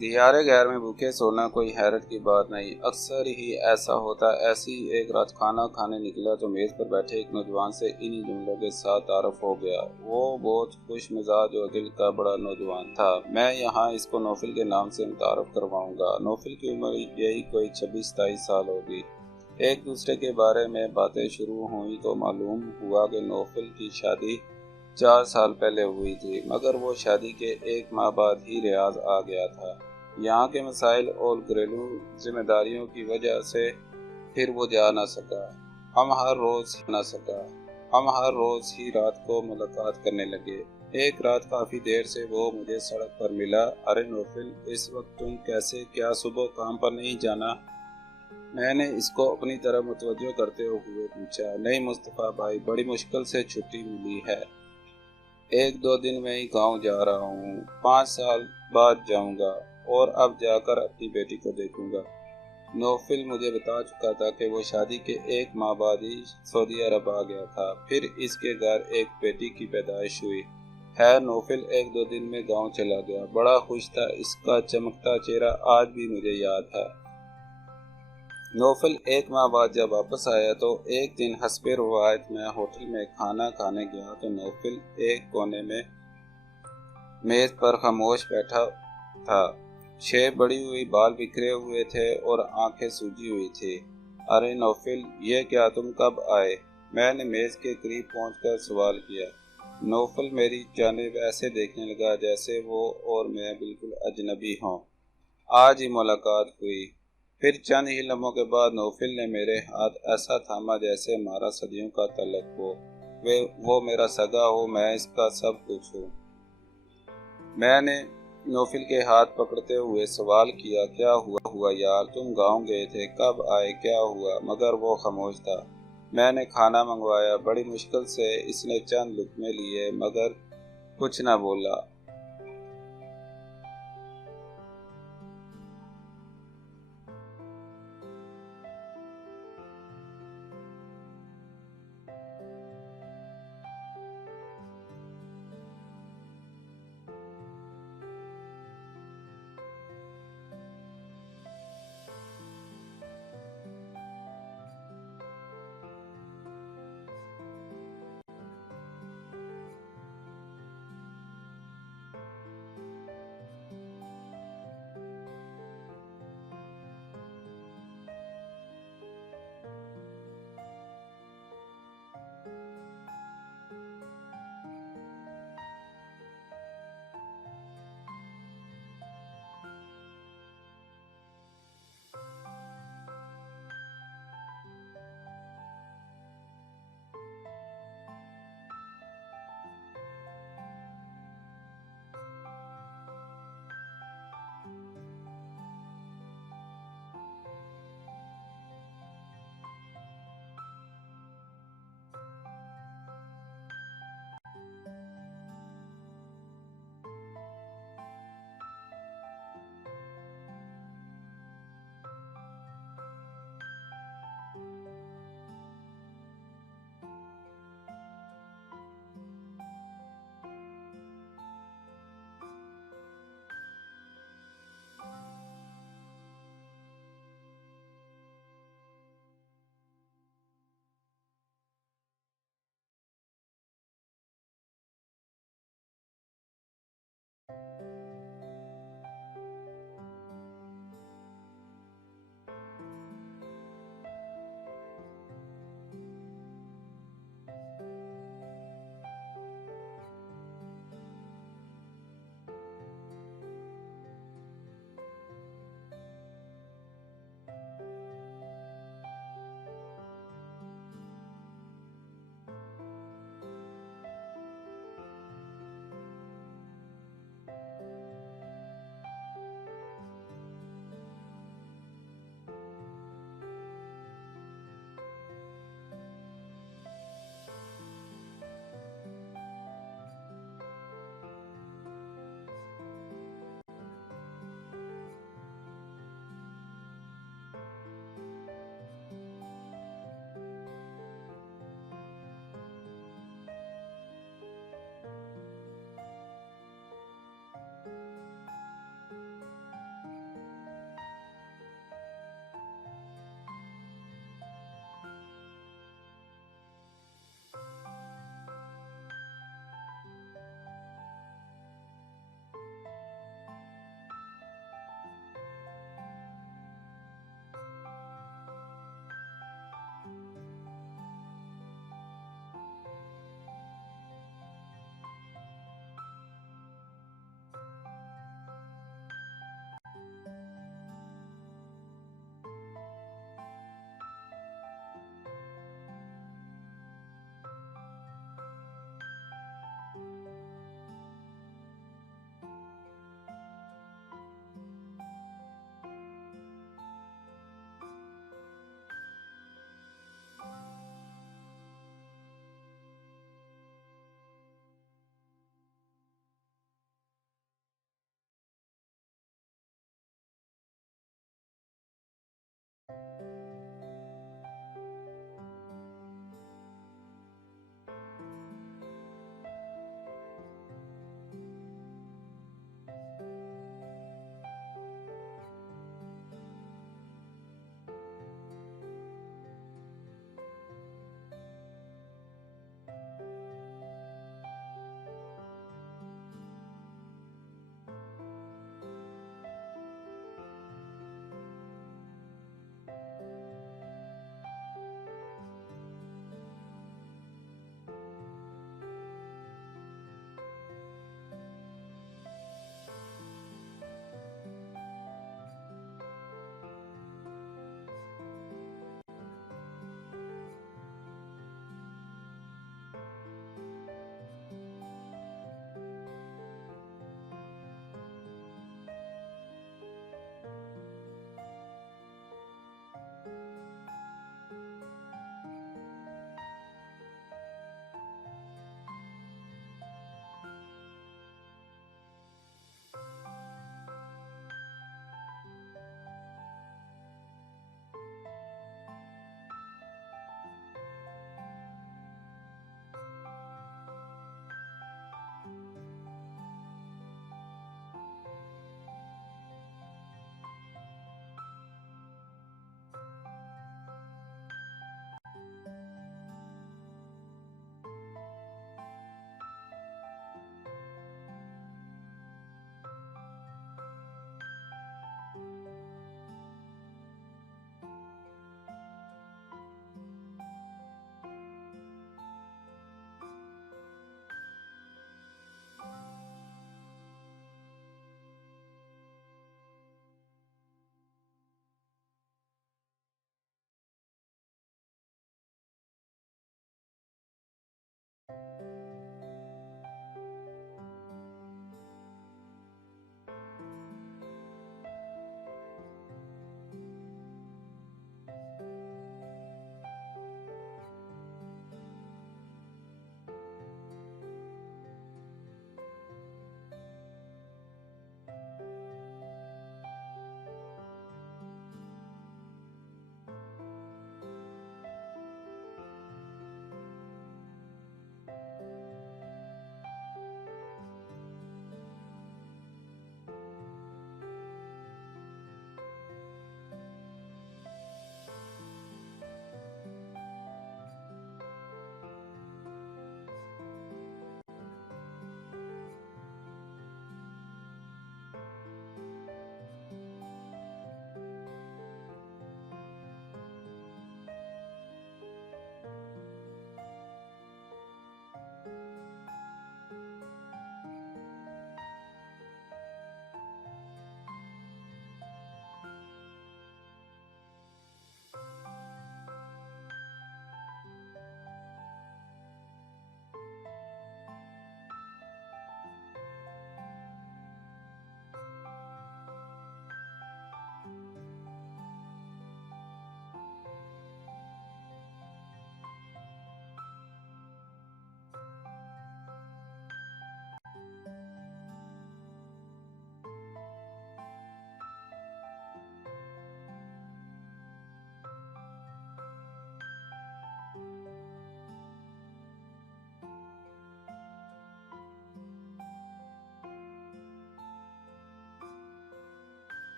دیار غیر میں بھوکے سونا کوئی حیرت کی بات نہیں، اکثر ہی ایسا ہوتا۔ ایسی ایک رات کھانا کھانے نکلا تو میز پر بیٹھے ایک نوجوان سے انہی جملوں کے ساتھ تعارف ہو گیا۔ وہ بہت خوش مزاج اور دل کا بڑا نوجوان تھا۔ میں یہاں اس کو نوفل کے نام سے متعارف کرواؤں گا۔ نوفل کی عمر یہی کوئی 26-27 سال ہوگی۔ ایک دوسرے کے بارے میں باتیں شروع ہوئیں تو معلوم ہوا کہ نوفل کی شادی 4 سال پہلے ہوئی تھی، مگر وہ شادی کے 1 ماہ بعد ہی ریاض آ گیا تھا۔ یہاں کے مسائل اور گھریلو ذمہ داریوں کی وجہ سے پھر وہ جا نہ سکا۔ ہم ہر روز ہی رات کو ملاقات کرنے لگے۔ ایک رات کافی دیر سے وہ مجھے سڑک پر ملا۔ ارے نوفل، اس وقت تم کیسے؟ کیا صبح کام پر نہیں جانا؟ میں نے اس کو اپنی طرف متوجہ کرتے ہوئے پوچھا۔ نہیں مصطفیٰ بھائی، بڑی مشکل سے چھٹی ملی ہے۔ 1-2 دن میں ہی گاؤں جا رہا ہوں، 5 سال بعد جاؤں گا اور اب جا کر اپنی بیٹی کو دیکھوں گا۔ نوفل مجھے بتا چکا تھا کہ وہ شادی کے 1 ماہ بعد ہی سعودی عرب آ گیا تھا، پھر اس کے گھر ایک بیٹی کی پیدائش ہوئی۔ خیر نوفل 1-2 دن میں گاؤں چلا گیا، بڑا خوش تھا، اس کا چمکتا چہرہ آج بھی مجھے یاد ہے۔ نوفل 1 ماہ بعد جب واپس آیا تو ایک دن حسب روایت میں ہوٹل میں کھانا کھانے گیا تو نوفل ایک کونے میں میز پر خاموش بیٹھا تھا۔ شیب بڑی ہوئی، بال بکھرے ہوئے تھے اور آنکھیں سوجی ہوئی تھی۔ ارے نوفل، یہ کیا، تم کب آئے؟ میں نے میز کے قریب پہنچ کر سوال کیا۔ نوفل میری جانب ایسے دیکھنے لگا جیسے وہ اور میں بالکل اجنبی ہوں۔ آج ہی ملاقات ہوئی۔ پھر چند ہی لمحوں کے بعد نوفل نے میرے ہاتھ ایسا تھاما جیسے ہمارا صدیوں کا تعلق ہو، وہ میرا سگا ہو، میں اس کا سب کچھ ہوں۔ میں نے نوفل کے ہاتھ پکڑتے ہوئے سوال کیا، کیا ہوا یار، تم گاؤں گئے تھے، کب آئے، کیا ہوا؟ مگر وہ خاموش تھا۔ میں نے کھانا منگوایا، بڑی مشکل سے اس نے چند لقمے لیے مگر کچھ نہ بولا۔